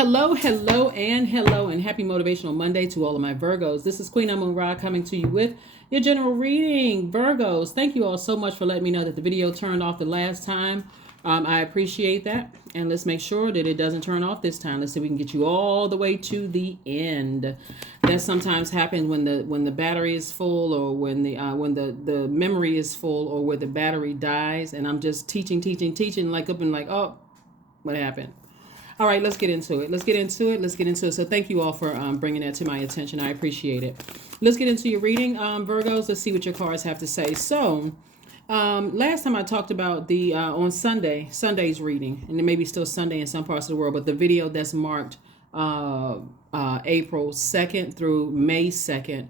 Hello, and happy Motivational Monday to all of my Virgos. This is Queen Amun Ra coming to you with your general reading. Virgos, thank you all so much for letting me know that the video turned off the last time. I appreciate that. And let's make sure that it doesn't turn off this time. Let's see if we can get you all the way to the end. That sometimes happens when the battery is full, or when the memory is full, or where the battery dies. And I'm just teaching, like up and like, oh, what happened? All right, let's get into it. So thank you all for bringing that to my attention. I appreciate it. Let's get into your reading, Virgos. Let's see what your cards have to say. So last time I talked about the on Sunday's reading, and it may be still Sunday in some parts of the world, but the video that's marked April 2nd through May 2nd,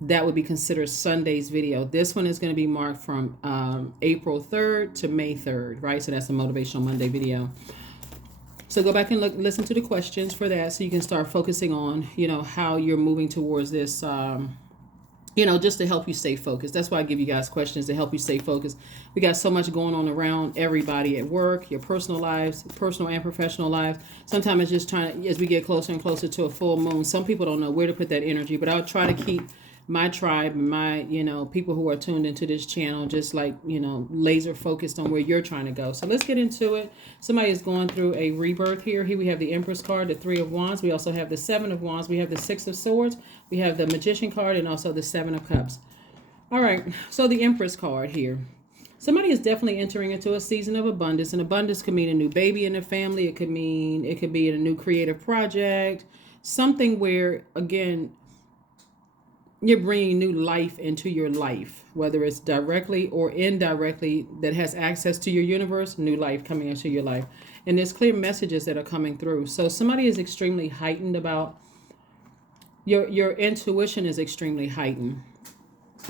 that would be considered Sunday's video. This one is going to be marked from April 3rd to May 3rd, right? So that's the Motivational Monday video. So go back and listen to the questions for that, so you can start focusing on, how you're moving towards this, just to help you stay focused. That's why I give you guys questions, to help you stay focused. We got so much going on around everybody at work, your personal lives, personal and professional lives. Sometimes it's just as we get closer and closer to a full moon, some people don't know where to put that energy, but I'll try to keep my tribe and my, people who are tuned into this channel, just like, laser focused on where you're trying to go. So let's get into it. Somebody is going through a rebirth here. Here we have the Empress card, the Three of Wands. We also have the Seven of Wands. We have the Six of Swords. We have the Magician card, and also the Seven of Cups. All right. So the Empress card here. Somebody is definitely entering into a season of abundance, and abundance could mean a new baby in the family. It could be a new creative project, something where, again, you're bringing new life into your life, whether it's directly or indirectly, that has access to your universe, new life coming into your life. And there's clear messages that are coming through. So somebody is extremely heightened about, your intuition is extremely heightened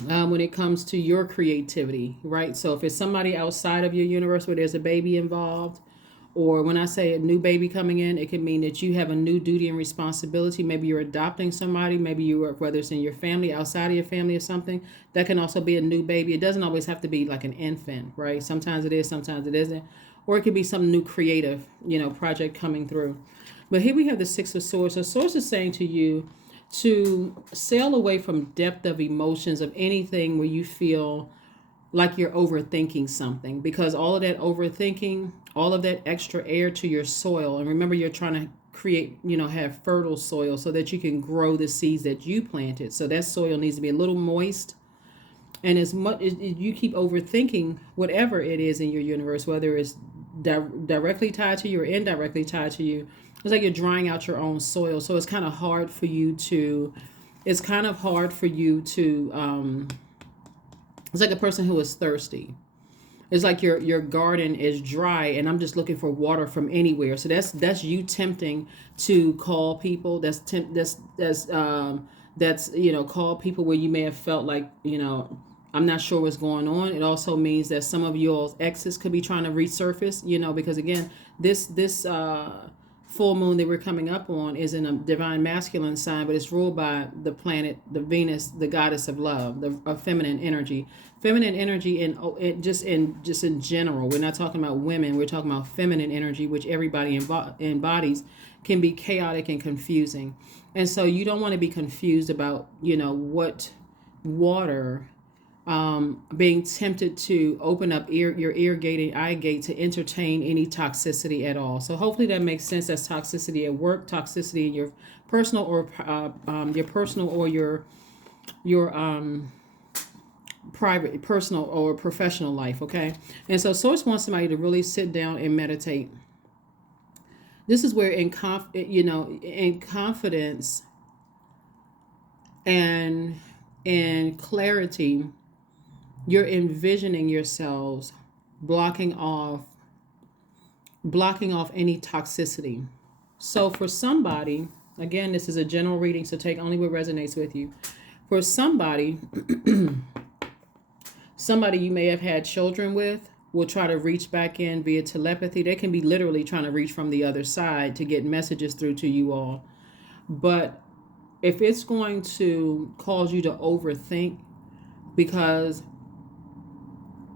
when it comes to your creativity, right? So if it's somebody outside of your universe where there's a baby involved, or when I say a new baby coming in, it could mean that you have a new duty and responsibility. Maybe you're adopting somebody. Maybe whether it's in your family, outside of your family or something. That can also be a new baby. It doesn't always have to be like an infant, right? Sometimes it is, sometimes it isn't. Or it could be some new creative, project coming through. But here we have the Six of Swords. So Swords is saying to you to sail away from depth of emotions, of anything where you feel like you're overthinking something, because all of that overthinking, all of that extra air to your soil. And remember, you're trying to create, have fertile soil so that you can grow the seeds that you planted. So that soil needs to be a little moist. And as much as you keep overthinking whatever it is in your universe, whether it's directly tied to you or indirectly tied to you, it's like you're drying out your own soil. So it's kind of hard for you to, it's like a person who is thirsty. It's like your garden is dry, and I'm just looking for water from anywhere. So that's you tempting to call people. That's call people where you may have felt like, I'm not sure what's going on. It also means that some of your exes could be trying to resurface, because again, this full moon that we're coming up on is in a divine masculine sign, but it's ruled by the planet, the Venus, the goddess of love, the feminine energy. Feminine energy in just in general. We're not talking about women. We're talking about feminine energy, which everybody embodies, can be chaotic and confusing. And so you don't want to be confused about, what water, being tempted to open up your ear gate and eye gate to entertain any toxicity at all. So hopefully that makes sense. That's toxicity at work, toxicity in your personal or your private, personal or professional life. Okay. And so Source wants somebody to really sit down and meditate. This is where in confidence and in clarity, you're envisioning yourselves blocking off any toxicity. So for somebody, again, this is a general reading, so take only what resonates with you. For somebody, somebody you may have had children with will try to reach back in via telepathy. They can be literally trying to reach from the other side to get messages through to you all. But if it's going to cause you to overthink, because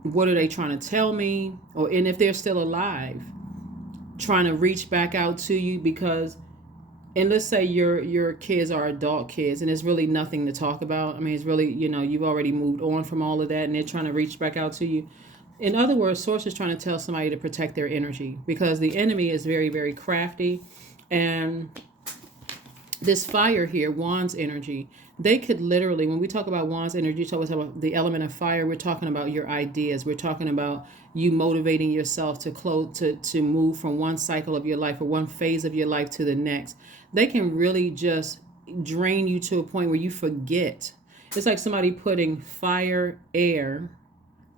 what are they trying to tell me? And if they're still alive, trying to reach back out to you, because and let's say your kids are adult kids and there's really nothing to talk about. I mean, it's really, you've already moved on from all of that and they're trying to reach back out to you. In other words, source is trying to tell somebody to protect their energy, because the enemy is very, very crafty. And this fire here, Wands energy, they could literally, when we talk about Wands energy, talk about the element of fire, we're talking about your ideas. We're talking about you motivating yourself to move from one cycle of your life or one phase of your life to the next. They can really just drain you to a point where you forget. It's like somebody putting fire, air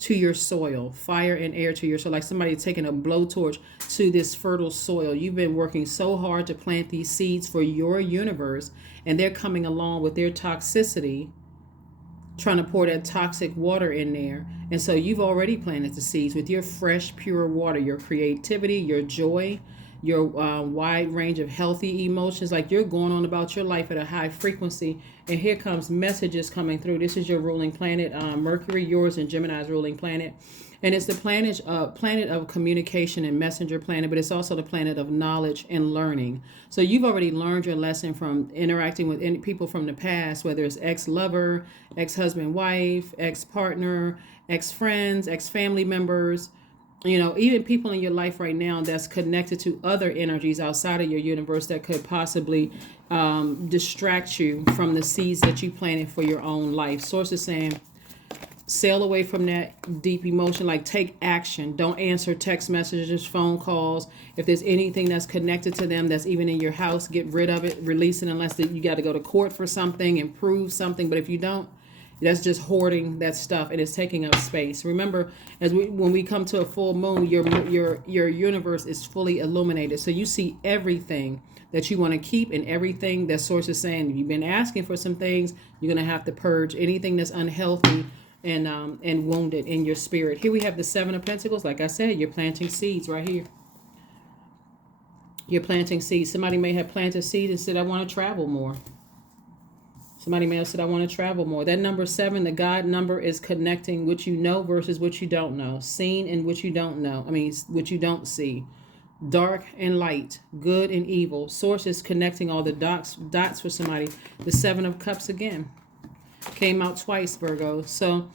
to your soil, fire and air to your soil, like somebody taking a blowtorch to this fertile soil. You've been working so hard to plant these seeds for your universe, and they're coming along with their toxicity, trying to pour that toxic water in there. And so you've already planted the seeds with your fresh, pure water, your creativity, your joy, your wide range of healthy emotions. Like, you're going on about your life at a high frequency, and here comes messages coming through. This is your ruling planet, Mercury, yours and Gemini's ruling planet. And it's the planet of communication and messenger planet, but it's also the planet of knowledge and learning. So you've already learned your lesson from interacting with any people from the past, whether it's ex-lover, ex-husband, wife, ex-partner, ex-friends, ex-family members, even people in your life right now that's connected to other energies outside of your universe that could possibly distract you from the seeds that you planted for your own life. Source is saying, sail away from that deep emotion. Like, take action. Don't answer text messages, phone calls. If there's anything that's connected to them that's even in your house, get rid of it, release it, unless you got to go to court for something and prove something. But if you don't, that's just hoarding that stuff, and it's taking up space. Remember, when we come to a full moon, your universe is fully illuminated. So you see everything that you want to keep, and everything that source is saying, you've been asking for some things, you're going to have to purge anything that's unhealthy and wounded in your spirit. Here we have the Seven of Pentacles. Like I said, you're planting seeds right here. You're planting seeds. Somebody may have planted seeds and said, I want to travel more. Somebody may have said, I want to travel more. That number 7, the God number, is connecting what you know versus what you don't know. Seen and what you don't know. I mean, what you don't see. Dark and light. Good and evil. Source is connecting all the dots for somebody. The 7 of Cups again. Came out twice, Virgo. So,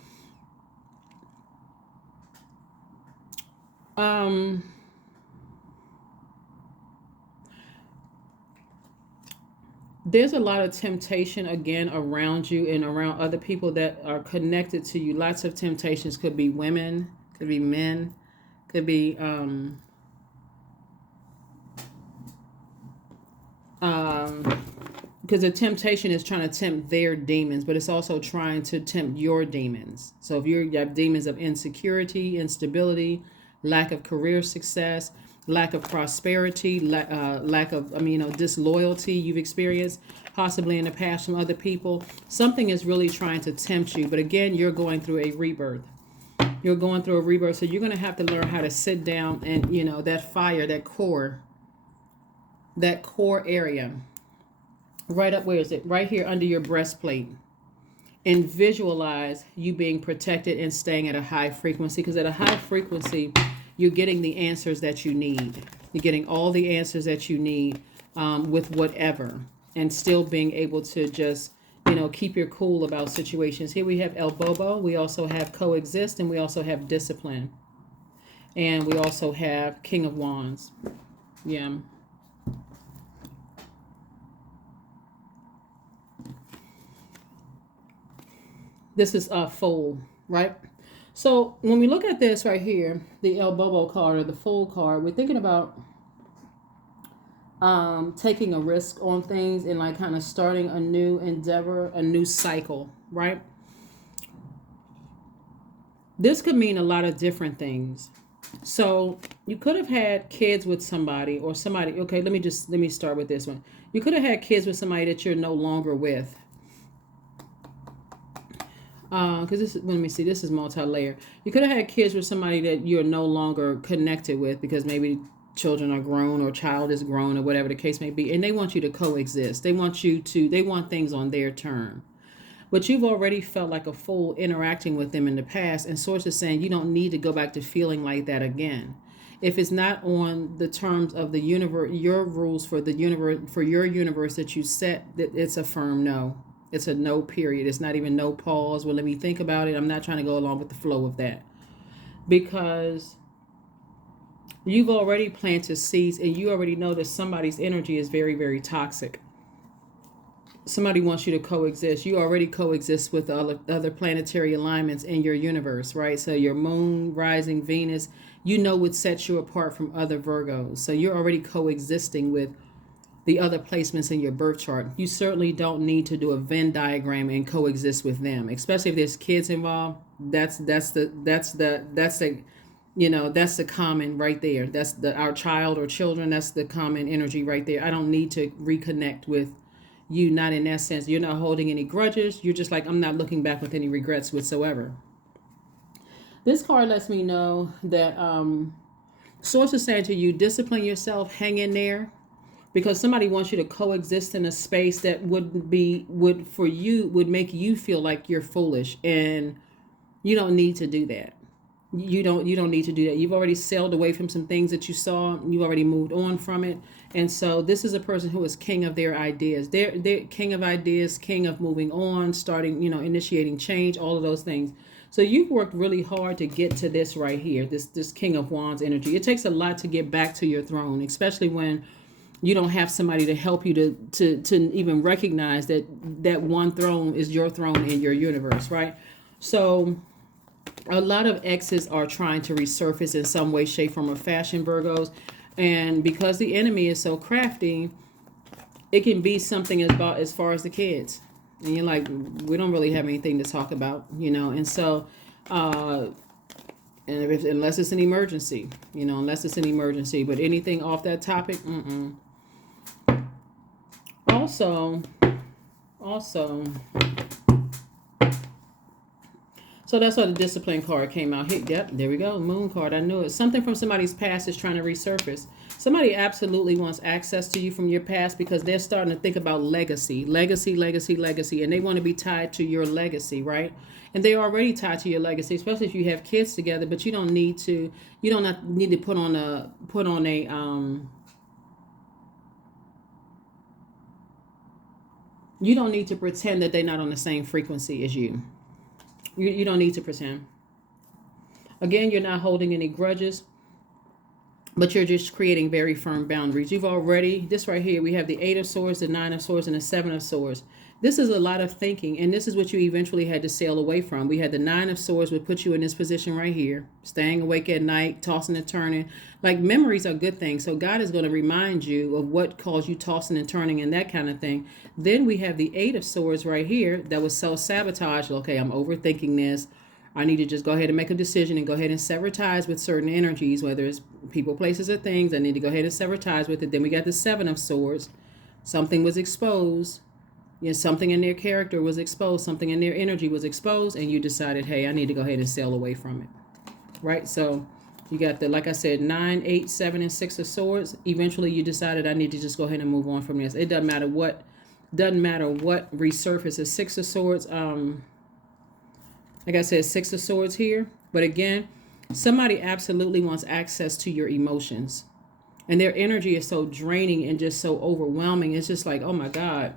there's a lot of temptation again around you and around other people that are connected to you. Lots of temptations. Could be women, could be men, could be because the temptation is trying to tempt their demons, but it's also trying to tempt your demons. So if you have demons of insecurity, instability, lack of career success, lack of prosperity, lack of, disloyalty you've experienced possibly in the past from other people, something is really trying to tempt you. But again, you're going through a rebirth. You're going through a rebirth. So you're going to have to learn how to sit down and, that fire, that core area, right up, where is it? Right here under your breastplate. And visualize you being protected and staying at a high frequency. Because at a high frequency, you're getting the answers that you need. You're getting all the answers that you need with whatever. And still being able to just, keep your cool about situations. Here we have El Bobo. We also have coexist. And we also have discipline. And we also have King of Wands. Yeah. This is a fool, right? So when we look at this right here, the El Bobo card or the Fool card, we're thinking about taking a risk on things and like kind of starting a new endeavor, a new cycle, right? This could mean a lot of different things. So you could have had kids with somebody or somebody. Okay, let me start with this one. You could have had kids with somebody that you're no longer with. Because let me see, this is multi-layer. You could have had kids with somebody that you're no longer connected with because maybe children are grown or child is grown or whatever the case may be, and they want you to coexist. They want things on their term. But you've already felt like a fool interacting with them in the past, and Source is saying you don't need to go back to feeling like that again. If it's not on the terms of the universe, your rules for the universe, for your universe that you set, it's a firm no. It's a no, period. It's not even no pause. Well, let me think about it. I'm not trying to go along with the flow of that, because you've already planted seeds and you already know that somebody's energy is very, very toxic. Somebody wants you to coexist. You already coexist with other planetary alignments in your universe, right? So your moon, rising, Venus, you know what sets you apart from other Virgos. So you're already coexisting with the other placements in your birth chart. You certainly don't need to do a Venn diagram and coexist with them, especially if there's kids involved. That's the that's the common right there. That's our child or children. That's the common energy right there. I don't need to reconnect with you, not in that sense. You're not holding any grudges. You're just like, I'm not looking back with any regrets whatsoever. This card lets me know that Source is saying to you, discipline yourself, hang in there, because somebody wants you to coexist in a space that would make you feel like you're foolish, and you don't need to do that. You don't need to do that. You've already sailed away from some things that you saw. You've already moved on from it. And so this is a person who is king of their ideas. They're king of ideas, king of moving on, starting, initiating change, all of those things. So you've worked really hard to get to this right here, this King of Wands energy. It takes a lot to get back to your throne, especially when you don't have somebody to help you to even recognize that one throne is your throne in your universe, right? So a lot of exes are trying to resurface in some way, shape, form, or fashion, Virgos. And because the enemy is so crafty, it can be something about as far as the kids. And you're like, we don't really have anything to talk about, And so, unless it's an emergency, But anything off that topic, Also, so that's why the discipline card came out. Yep, there we go. Moon card. I knew it. Something from somebody's past is trying to resurface. Somebody absolutely wants access to you from your past because they're starting to think about legacy, and they want to be tied to your legacy, right? And they're already tied to your legacy, especially if you have kids together. But you don't need to. You don't need to put on a. You don't need to pretend that they're not on the same frequency as you. You don't need to pretend. Again, you're not holding any grudges, but you're just creating very firm boundaries. You've already, this right here, we have the 8 of Swords, the 9 of Swords, and the 7 of Swords. This is a lot of thinking, and this is what you eventually had to sail away from. We had the 9 of Swords would put you in this position right here, staying awake at night, tossing and turning. Like, memories are good things, so God is going to remind you of what caused you tossing and turning and that kind of thing. Then we have the 8 of Swords right here that was self-sabotage. Okay, I'm overthinking this. I need to just go ahead and make a decision and go ahead and sever ties with certain energies, whether it's people, places, or things. I need to go ahead and sever ties with it. Then we got the 7 of Swords. Something was exposed. Something in their character was exposed, something in their energy was exposed, and you decided, hey, I need to go ahead and sail away from it, right? So you got like I said, 9, 8, 7, and 6 of Swords. Eventually you decided, I need to just go ahead and move on from this. It doesn't matter what resurfaces. 6 of Swords, like I said, 6 of Swords here. But again, somebody absolutely wants access to your emotions, and their energy is so draining and just so overwhelming. It's just like, oh my God.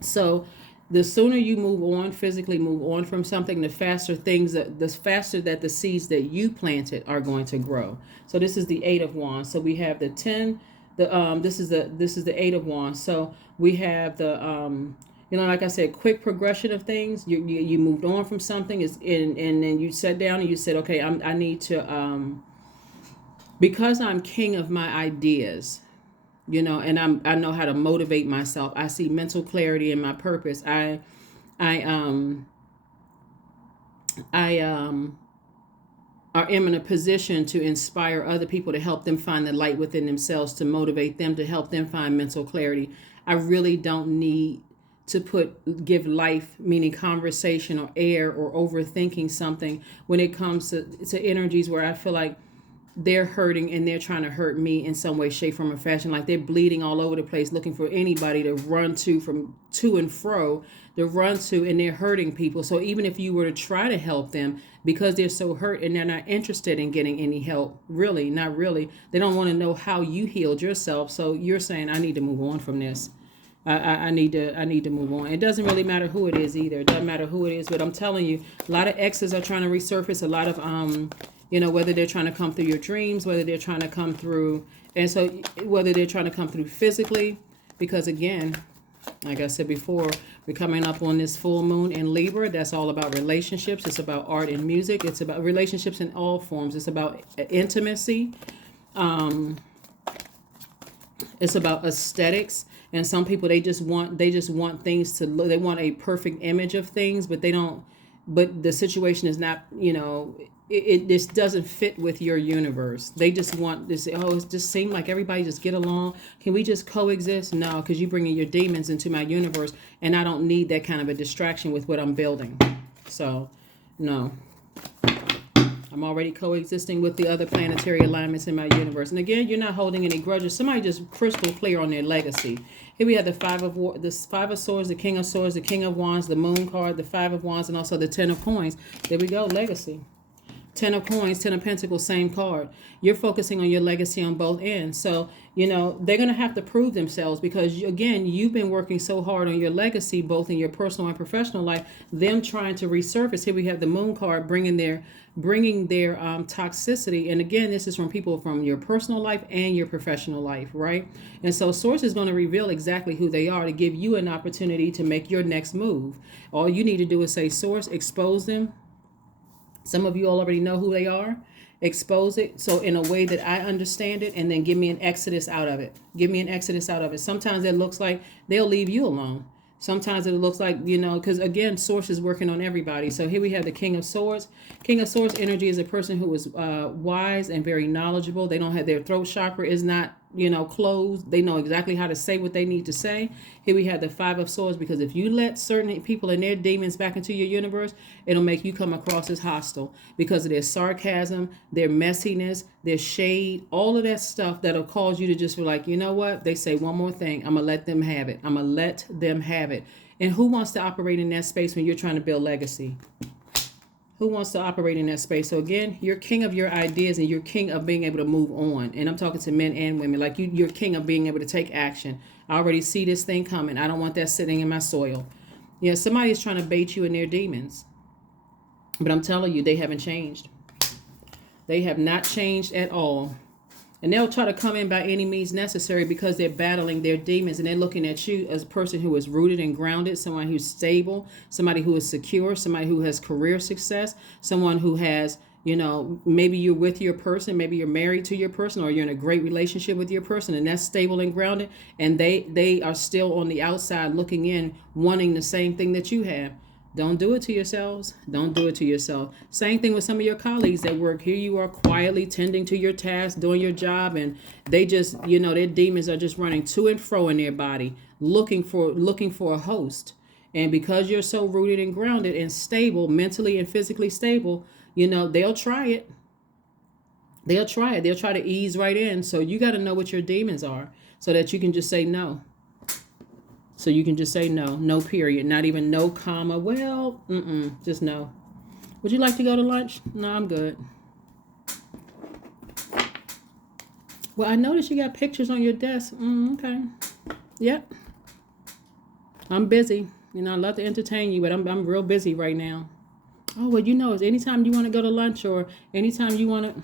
So the sooner you physically move on from something, the faster that the seeds that you planted are going to grow. So this is the 8 of Wands. So we have the 10, this is the 8 of Wands. So we have the like I said, quick progression of things. You moved on from something, and then you sat down and you said, okay, I need to because I'm king of my ideas. And I know how to motivate myself. I see mental clarity in my purpose. I am in a position to inspire other people, to help them find the light within themselves, to motivate them, to help them find mental clarity. I really don't need to give life, meaning conversation or air or overthinking something when it comes to energies where I feel like they're hurting and they're trying to hurt me in some way, shape, form, or fashion. Like they're bleeding all over the place, looking for anybody to run to, from to and fro, to run to, and they're hurting people. So even if you were to try to help them, because they're so hurt and they're not interested in getting any help, really, not really, they don't want to know how you healed yourself. So you're saying, I need to move on from this. I need to move on. It doesn't really matter who it is either. It doesn't matter who it is, but I'm telling you, a lot of exes are trying to resurface. A lot of whether they're trying to come through your dreams, whether they're trying to come through, and so whether they're trying to come through physically, because again, like I said before, we're coming up on this full moon in Libra. That's all about relationships. It's about art and music. It's about relationships in all forms. It's about intimacy. It's about aesthetics. And some people, they just want things to look, they want a perfect image of things, but they don't, but the situation is not, it just doesn't fit with your universe. They just want this, oh, it just seems like everybody just get along. Can we just coexist? No, because you bringing your demons into my universe, and I don't need that kind of a distraction with what I'm building. So, no. I'm already coexisting with the other planetary alignments in my universe. And again, you're not holding any grudges. Somebody just crystal clear on their legacy. Here we have the Five of Swords, the King of Swords, the King of Wands, the Moon card, the Five of Wands, and also the Ten of Coins. There we go, legacy. Ten of Coins, Ten of Pentacles, same card. You're focusing on your legacy on both ends. So, they're going to have to prove themselves because, again, you've been working so hard on your legacy, both in your personal and professional life, them trying to resurface. Here we have the Moon card bringing their toxicity. And again, this is from people from your personal life and your professional life, right? And so Source is going to reveal exactly who they are to give you an opportunity to make your next move. All you need to do is say, Source, expose them. Some of you already know who they are. Expose it so in a way that I understand it, and then give me an exodus out of it. Give me an exodus out of it. Sometimes it looks like they'll leave you alone. Sometimes it looks like, because again, Source is working on everybody. So here we have the King of Swords. King of Swords energy is a person who is wise and very knowledgeable. They don't have, their throat chakra is not, closed. They know exactly how to say what they need to say. Here we have the Five of Swords, because if you let certain people and their demons back into your universe, it'll make you come across as hostile because of their sarcasm, their messiness, their shade, all of that stuff that'll cause you to just be like, you know what? They say one more thing. I'm going to let them have it. I'm going to let them have it. And who wants to operate in that space when you're trying to build legacy? Who wants to operate in that space? So again, you're king of your ideas and you're king of being able to move on. And I'm talking to men and women. Like you're king of being able to take action. I already see this thing coming. I don't want that sitting in my soil. Somebody is trying to bait you in their demons. But I'm telling you, they haven't changed. They have not changed at all. And they'll try to come in by any means necessary because they're battling their demons, and they're looking at you as a person who is rooted and grounded, someone who's stable, somebody who is secure, somebody who has career success, someone who has, maybe you're with your person, maybe you're married to your person, or you're in a great relationship with your person, and that's stable and grounded, and they are still on the outside looking in, wanting the same thing that you have. Don't do it to yourselves. Don't do it to yourself. Same thing with some of your colleagues at work. Here you are quietly tending to your task, doing your job, and they just, their demons are just running to and fro in their body, looking for a host. And because you're so rooted and grounded and stable, mentally and physically stable, they'll try it. They'll try it. They'll try to ease right in. So you got to know what your demons are so that you can just say no. So you can just say no period, not even no comma. Well, just no. Would you like to go to lunch? No, I'm good. Well, I noticed you got pictures on your desk. Okay. Yep. I'm busy. I'd love to entertain you, but I'm real busy right now. Oh, well, is anytime you want to go to lunch or anytime you want to...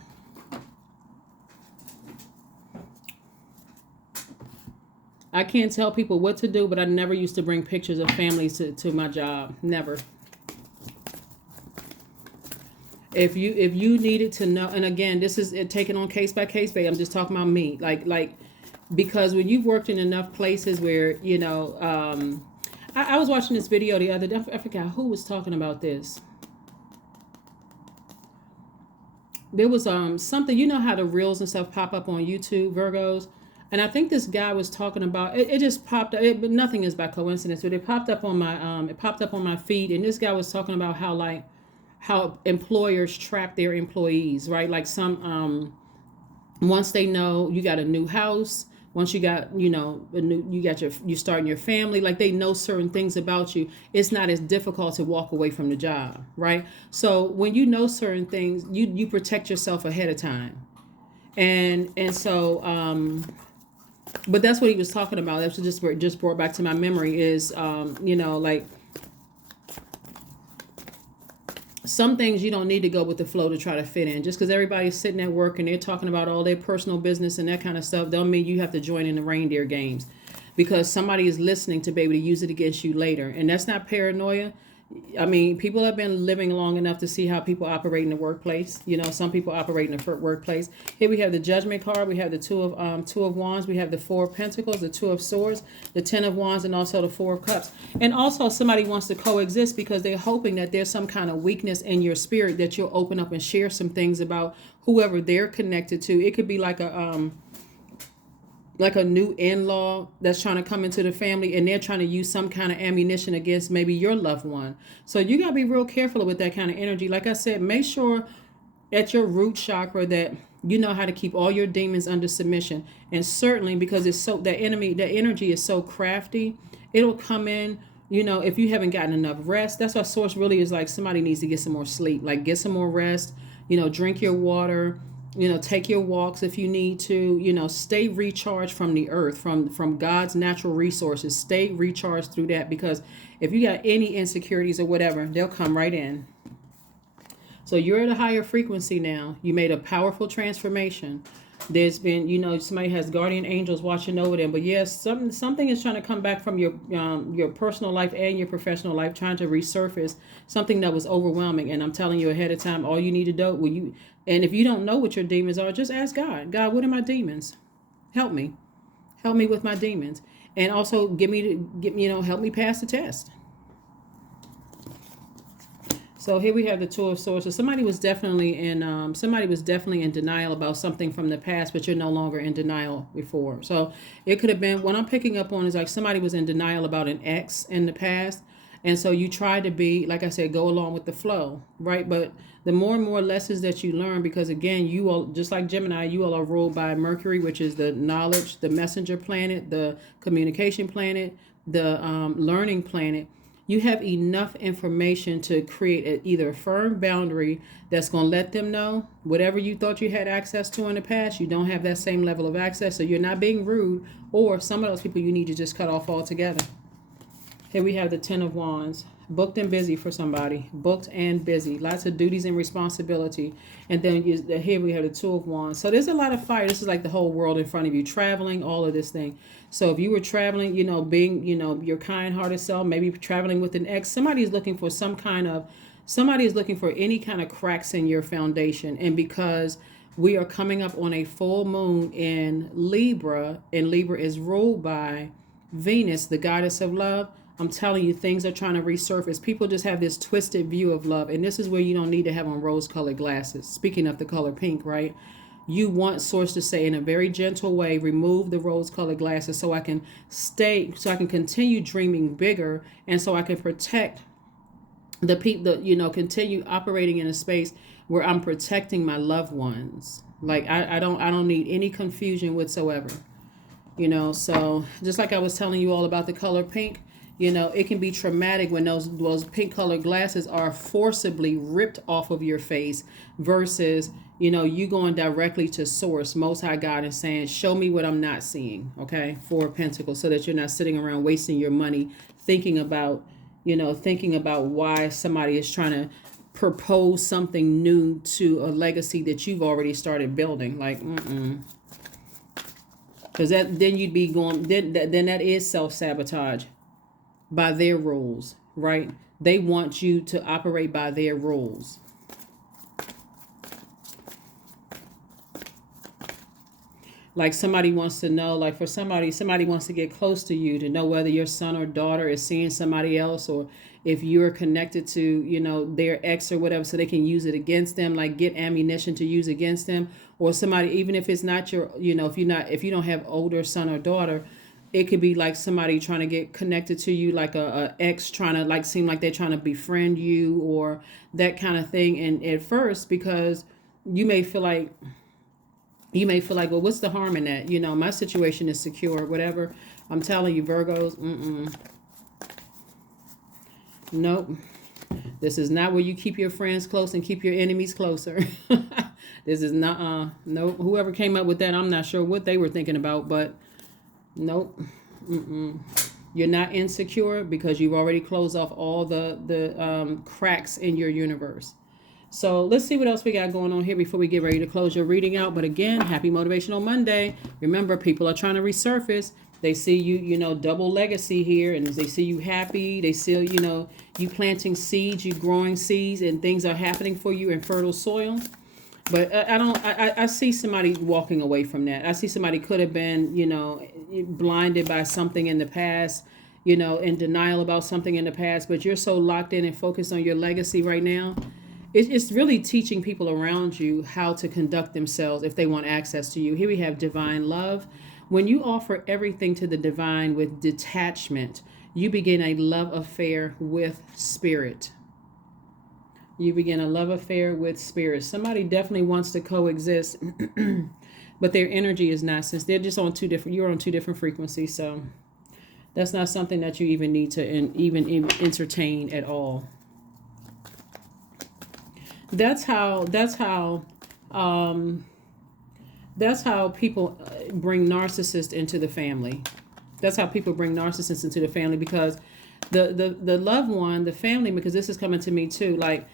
I can't tell people what to do, but I never used to bring pictures of families to my job. Never. If you needed to know, and again, this is taken on case by case basis. I'm just talking about me, like because when you've worked in enough places where I was watching this video the other day. I forgot who was talking about this. There was something, how the reels and stuff pop up on YouTube, Virgos. And I think this guy was talking about it. It just popped up. But nothing is by coincidence. But it popped up on my feed. And this guy was talking about how employers trap their employees, right? Like some Once they know you got a new house, once you got, you starting your family, like they know certain things about you, it's not as difficult to walk away from the job, right? So when you know certain things, you protect yourself ahead of time. And so but that's what he was talking about. That's just brought back to my memory is like some things you don't need to go with the flow to try to fit in. Just because everybody's sitting at work and they're talking about all their personal business and that kind of stuff, don't mean you have to join in the reindeer games, because somebody is listening to be able to use it against you later. And that's not paranoia. I mean, people have been living long enough to see how people operate in the workplace. Some people operate in the workplace. Here we have the Judgment card. We have the two of Wands. We have the Four of Pentacles, the Two of Swords, the Ten of Wands, and also the Four of Cups. And also somebody wants to coexist because they're hoping that there's some kind of weakness in your spirit that you'll open up and share some things about whoever they're connected to. It could be like a new in-law that's trying to come into the family, and they're trying to use some kind of ammunition against maybe your loved one. So you got to be real careful with that kind of energy. Like I said, make sure at your root chakra that you know how to keep all your demons under submission. And certainly because it's so, that energy is so crafty, it'll come in, if you haven't gotten enough rest. That's why source really is like somebody needs to get some more sleep, like get some more rest, drink your water, take your walks if you need to, stay recharged from the earth, from God's natural resources. Stay recharged through that, because if you got any insecurities or whatever, they'll come right in. So you're at a higher frequency now. You made a powerful transformation. There's been, somebody has guardian angels watching over them. But yes, something is trying to come back from your personal life and your professional life, trying to resurface something that was overwhelming. And I'm telling you ahead of time, all you need to do, and if you don't know what your demons are, just ask God. God, what are my demons? Help me. Help me with my demons. And also help me pass the test. So here we have the Two of Swords. So somebody was definitely in denial about something from the past, but you're no longer in denial before. So it could have been, what I'm picking up on is like somebody was in denial about an ex in the past. And so you try to be, like I said, go along with the flow, right? But the more and more lessons that you learn, because again, you all, just like Gemini, you all are ruled by Mercury, which is the knowledge, the messenger planet, the communication planet, the learning planet. You have enough information to create either a firm boundary that's going to let them know whatever you thought you had access to in the past, you don't have that same level of access. So you're not being rude, or some of those people you need to just cut off altogether. Here we have the Ten of Wands. Booked and busy for somebody. Booked and busy. Lots of duties and responsibility. And then here we have the Two of Wands. So there's a lot of fire. This is like the whole world in front of you. Traveling, all of this thing. So if you were traveling, being, your kind-hearted self, maybe traveling with an ex, somebody is looking for any kind of cracks in your foundation. And because we are coming up on a full moon in Libra, and Libra is ruled by Venus, the goddess of love, I'm telling you, things are trying to resurface. People just have this twisted view of love. And this is where you don't need to have on rose-colored glasses. Speaking of the color pink, right? You want source to say in a very gentle way, remove the rose-colored glasses so I can continue dreaming bigger, and so I can protect the people, continue operating in a space where I'm protecting my loved ones. Like I don't need any confusion whatsoever. So just like I was telling you all about the color pink, it can be traumatic when those pink colored glasses are forcibly ripped off of your face versus, you going directly to source, Most High God, and saying, show me what I'm not seeing. Okay. Four of Pentacles, so that you're not sitting around wasting your money thinking about why somebody is trying to propose something new to a legacy that you've already started building. Like, because then you'd be going, then that is self-sabotage. By their rules, right? They want you to operate by their rules. Like somebody wants to know, like for somebody wants to get close to you to know whether your son or daughter is seeing somebody else, or if you're connected to, their ex or whatever, so they can use it against them, like get ammunition to use against them. Or somebody, even if it's not your, if you don't have older son or daughter, it could be like somebody trying to get connected to you, like a ex trying to like seem like they're trying to befriend you or that kind of thing. And at first, because you may feel like, You may feel like, well, what's the harm in that? You know, my situation is secure, whatever. I'm telling you, Virgos, nope. This is not where you keep your friends close and keep your enemies closer. This is not, nope. Whoever came up with that, I'm not sure what they were thinking about, but nope. You're not insecure because you've already closed off all the cracks in your universe. So let's see what else we got going on here before we get ready to close your reading out. But again, happy Motivational Monday. Remember, people are trying to resurface. They see you, you know, double legacy here, and they see you happy. They see, you know, you planting seeds, you growing seeds, and things are happening for you in fertile soil. But I see somebody walking away from that. I see somebody could have been, you know, blinded by something in the past, you know, in denial about something in the past, but you're so locked in and focused on your legacy right now. It's really teaching people around you how to conduct themselves if they want access to you. Here we have divine love. When you offer everything to the divine with detachment, you begin a love affair with spirit. You begin a love affair with spirit. Somebody definitely wants to coexist, but their energy is not, since they're just on you're on two different frequencies. So that's not something that you even need to even entertain at all. That's how people bring narcissists into the family. That's how people bring narcissists into the family, because the loved one, the family, because this is coming to me too, like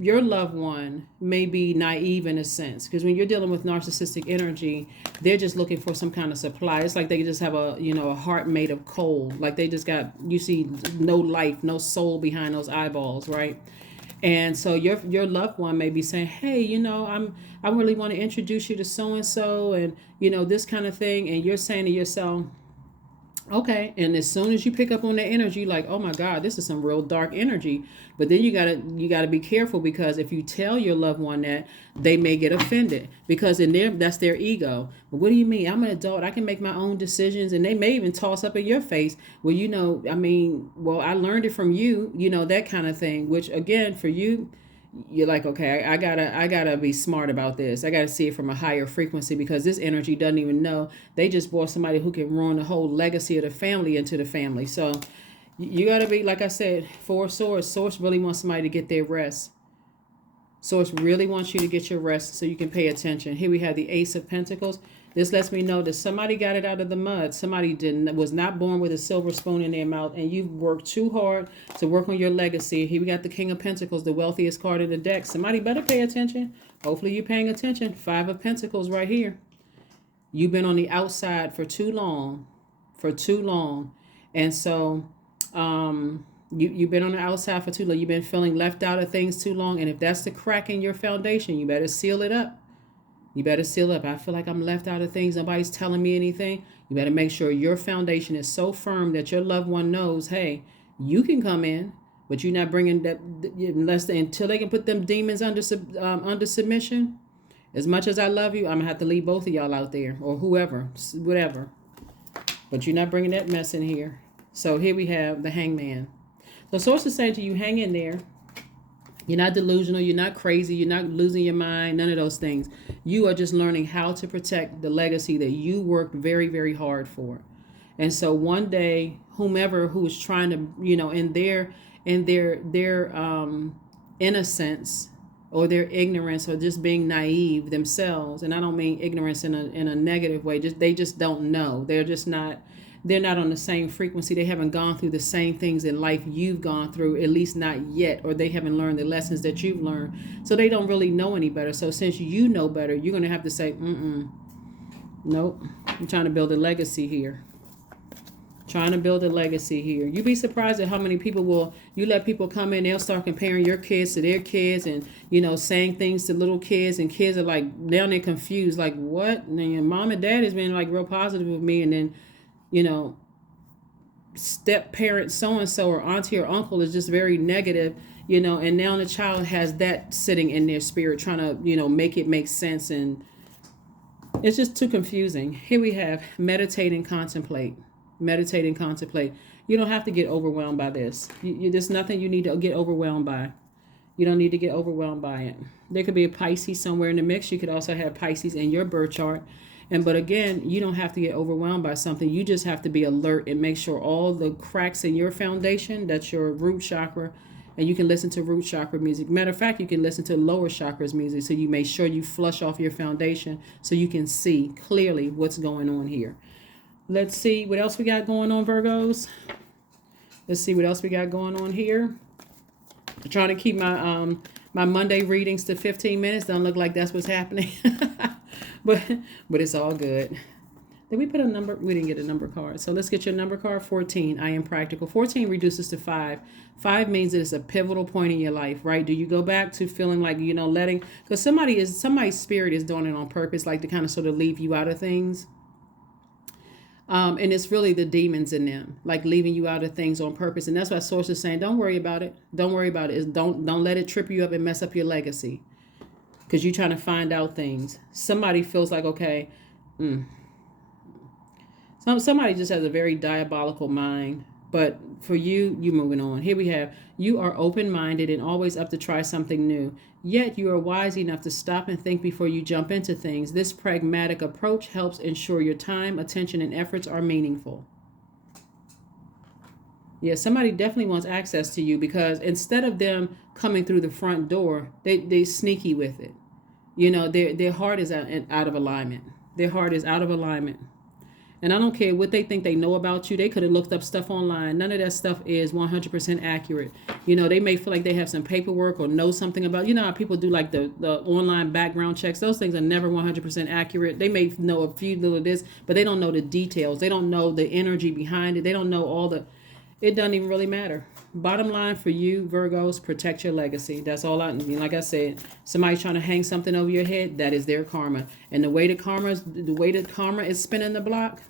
your loved one may be naive in a sense, because when you're dealing with narcissistic energy, they're just looking for some kind of supply. It's like they just have a heart made of coal. Like they just got, you see, no life, no soul behind those eyeballs, right? And so your loved one may be saying, hey, you know, I really want to introduce you to so and so, and you know, this kind of thing, and you're saying to yourself, okay. And as soon as you pick up on that energy, like, oh my God, this is some real dark energy. But then you gotta be careful, because if you tell your loved one that, they may get offended, because that's their ego. But what do you mean? I'm an adult. I can make my own decisions. And they may even toss up in your face, well, you know, I mean, well, I learned it from you, you know, that kind of thing, which again, for you, you're like, okay, I gotta be smart about this. I gotta see it from a higher frequency, because this energy doesn't even know. They just brought somebody who can ruin the whole legacy of the family into the family. So you gotta be, like I said, for Source. Source really wants somebody to get their rest. Source really wants you to get your rest so you can pay attention. Here we have the Ace of Pentacles. This lets me know that somebody got it out of the mud. Somebody was not born with a silver spoon in their mouth, and you've worked too hard to work on your legacy. Here we got the King of Pentacles, the wealthiest card in the deck. Somebody better pay attention. Hopefully you're paying attention. Five of Pentacles right here. You've been on the outside for too long. And so you've been on the outside for too long. You've been feeling left out of things too long. And if that's the crack in your foundation, you better seal it up. You better seal up. I feel like I'm left out of things. Nobody's telling me anything. You better make sure your foundation is so firm that your loved one knows, hey, you can come in, but you're not bringing that until they can put them demons under submission. As much as I love you, I'm gonna have to leave both of y'all out there, or whoever, whatever. But you're not bringing that mess in here. So here we have the Hangman. So Source is saying to you, hang in there. You're not delusional. You're not crazy. You're not losing your mind. None of those things. You are just learning how to protect the legacy that you worked very, very hard for. And so one day, whomever who is trying to, you know, in their innocence or their ignorance, or just being naive themselves, and I don't mean ignorance in a negative way. They just don't know. They're not on the same frequency. They haven't gone through the same things in life you've gone through, at least not yet, or they haven't learned the lessons that you've learned. So they don't really know any better. So since you know better, you're going to have to say, nope, I'm trying to build a legacy here. You'd be surprised at how many people you let people come in, they'll start comparing your kids to their kids, and, you know, saying things to little kids, and kids are like, now they're confused, like, what? And then your mom and dad has been like real positive with me, and then, you know, step parent so-and-so or auntie or uncle is just very negative, you know, and now the child has that sitting in their spirit, trying to, you know, make it make sense, and it's just too confusing. Here we have meditate and contemplate. You don't have to get overwhelmed by this. There's nothing you need to get overwhelmed by. You don't need to get overwhelmed by it. There could be a Pisces somewhere in the mix. You could also have Pisces in your birth chart. But again, you don't have to get overwhelmed by something. You just have to be alert and make sure all the cracks in your foundation, that's your root chakra, and you can listen to root chakra music. Matter of fact, you can listen to lower chakras music, so you make sure you flush off your foundation so you can see clearly what's going on here. Let's see what else we got going on, Virgos. Let's see what else we got going on here. I'm trying to keep my my Monday readings to 15 minutes. Don't look like that's what's happening. but it's all good. Did we put a number? We didn't get a number card. So let's get your number card. 14. I am practical. 14 reduces to 5. 5 means that it's a pivotal point in your life, right? Do you go back to feeling like, letting, because somebody's spirit is doing it on purpose, like to kind of sort of leave you out of things. And it's really the demons in them, like leaving you out of things on purpose. And that's why Source is saying, don't worry about it. Don't worry about it. Don't let it trip you up and mess up your legacy, because you're trying to find out things. Somebody feels like, okay, somebody just has a very diabolical mind. But for you, you're moving on. Here we have, you are open-minded and always up to try something new. Yet you are wise enough to stop and think before you jump into things. This pragmatic approach helps ensure your time, attention, and efforts are meaningful. Yeah, somebody definitely wants access to you, because instead of them coming through the front door, they sneaky with it. Their heart is out of alignment. Their heart is out of alignment. And I don't care what they think they know about you. They could have looked up stuff online. None of that stuff is 100% accurate. They may feel like they have some paperwork or know something about, how people do like the online background checks. Those things are never 100% accurate. They may know a few little of this, but they don't know the details. They don't know the energy behind it. They don't know it doesn't even really matter. Bottom line for you, Virgos, protect your legacy. That's all I mean. Like I said, somebody trying to hang something over your head, that is their karma. And the way the karma is spinning the block,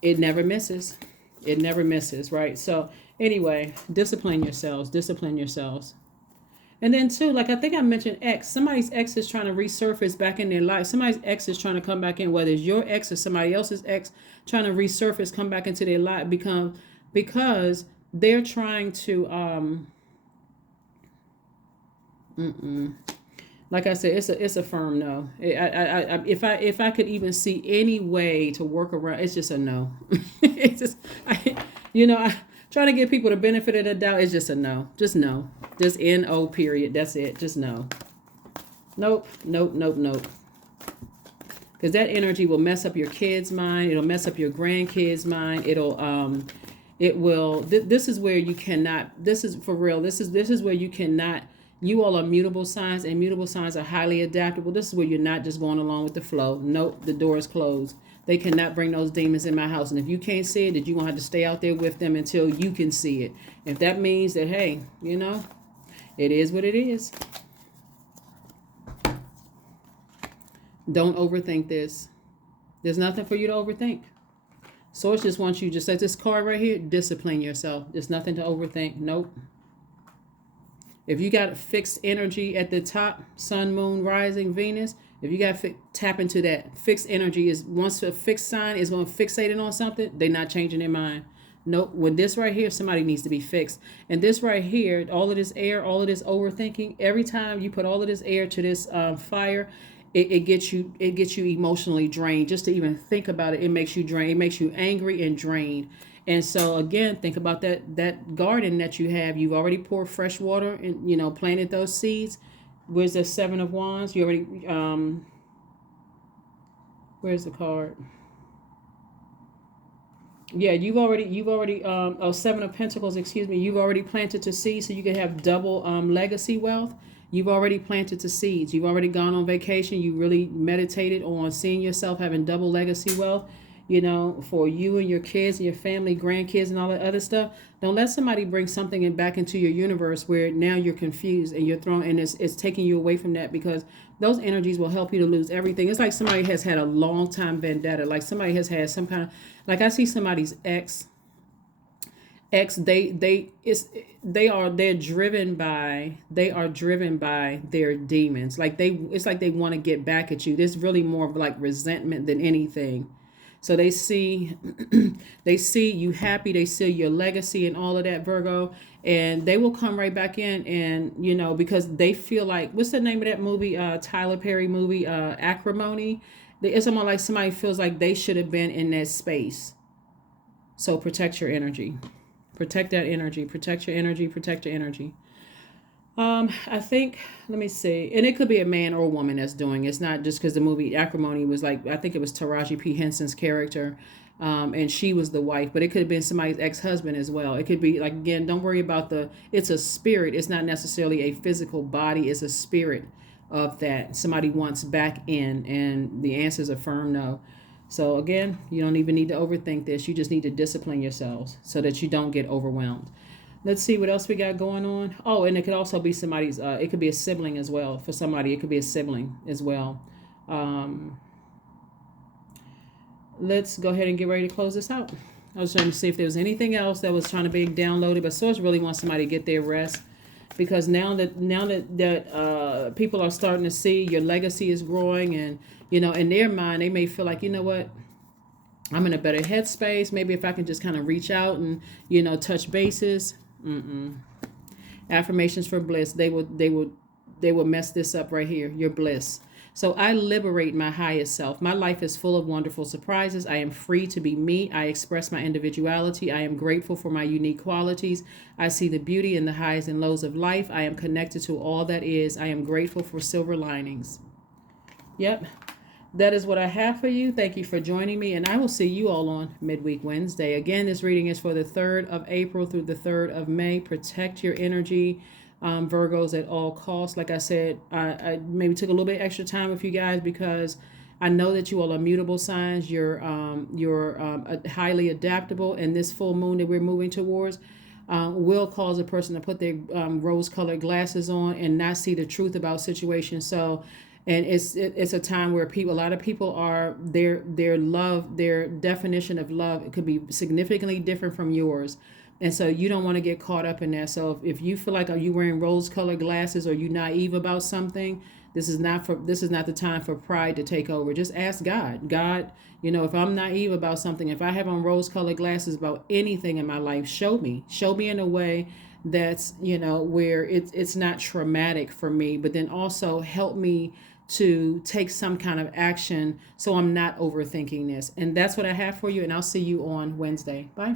it never misses. It never misses, right? So anyway, discipline yourselves. Discipline yourselves. And then too, like I think I mentioned X. Somebody's ex is trying to resurface back in their life. Somebody's ex is trying to come back in, whether it's your ex or somebody else's ex, trying to resurface, come back into their life, because they're trying to like I said, it's a firm no. If I could even see any way to work around, it's just a no. It's just I trying to give people the benefit of the doubt. It's just a no. Just no. Just no, period. That's it. Just no. Nope. Because that energy will mess up your kid's mind. It'll mess up your grandkids' mind. It will. This is where you cannot. This is for real. This is where you cannot. You all are mutable signs, and mutable signs are highly adaptable. This is where you're not just going along with the flow. Nope, the door is closed. They cannot bring those demons in my house. And if you can't see it, that you're going to have to stay out there with them until you can see it. If that means that, hey, it is what it is. Don't overthink this. There's nothing for you to overthink. Source just wants you, just like this card right here, discipline yourself. There's nothing to overthink. Nope. If you got fixed energy at the top, sun, moon, rising, Venus, if you got tap into that. Fixed energy is, once a fixed sign is going to fixate it on something, they're not changing their mind. Nope. With this right here, somebody needs to be fixed. And this right here, all of this air, all of this overthinking, every time you put all of this air to this fire, it gets you emotionally drained. Just to even think about it, it makes you drained. It makes you angry and drained. And so again, think about that garden that you have. You've already poured fresh water and planted those seeds. Where's the 7 of Wands? You already where's the card? Yeah, you've already 7 of Pentacles, excuse me. You've already planted to seed, so you can have double legacy wealth. You've already planted the seeds. You've already gone on vacation. You really meditated on seeing yourself having double legacy wealth, for you and your kids and your family, grandkids, and all that other stuff. Don't let somebody bring something back into your universe where now you're confused and you're thrown, and it's taking you away from that, because those energies will help you to lose everything. It's like somebody has had a long time vendetta. Like somebody has had some kind of, like I see somebody's ex, they're driven by their demons. Like it's like they want to get back at you. There's really more of like resentment than anything. So they see they see you happy, they see your legacy and all of that, Virgo, and they will come right back in, and because they feel like, what's the name of that movie, Tyler Perry movie, Acrimony. It's almost like somebody feels like they should have been in that space. So protect your energy. Protect that energy. Protect your energy. Protect your energy. I think, let me see, and it could be a man or a woman that's doing it. It's not just because the movie Acrimony was like, I think it was Taraji P. Henson's character, and she was the wife, but it could have been somebody's ex-husband as well. It could be like, again, don't worry about it's a spirit. It's not necessarily a physical body. It's a spirit of that somebody wants back in, and the answer is a firm no. So again, you don't even need to overthink this. You just need to discipline yourselves so that you don't get overwhelmed. Let's see what else we got going on. Oh, and it could also be somebody's, it could be a sibling as well. For somebody, it could be a sibling as well. Let's go ahead and get ready to close this out. I was trying to see if there was anything else that was trying to be downloaded, but Source really wants somebody to get their rest, because now that people are starting to see your legacy is growing, and in their mind they may feel like, you know what, I'm in a better headspace. Maybe if I can just kind of reach out and touch bases. Affirmations for bliss. They will mess this up right here. Your bliss. So I liberate my highest self. My life is full of wonderful surprises. I am free to be me. I express my individuality. I am grateful for my unique qualities. I see the beauty in the highs and lows of life. I am connected to all that is. I am grateful for silver linings. Yep. That is what I have for you. Thank you for joining me, and I will see you all on Midweek Wednesday. Again, this reading is for the 3rd of April through the 3rd of May. Protect your energy, Virgos, at all costs. Like I said, I maybe took a little bit extra time with you guys because I know that you all are mutable signs. You're highly adaptable, and this full moon that we're moving towards will cause a person to put their rose-colored glasses on and not see the truth about situations. So. And it's a time where a lot of people are, their definition of love, it could be significantly different from yours. And so you don't want to get caught up in that. So if you feel like, are you wearing rose-colored glasses, or you naive about something, this is not the time for pride to take over. Just ask God. God, if I'm naive about something, if I have on rose-colored glasses about anything in my life, show me in a way that's, where it's not traumatic for me, but then also help me to take some kind of action so I'm not overthinking this. And that's what I have for you, and I'll see you on Wednesday. Bye.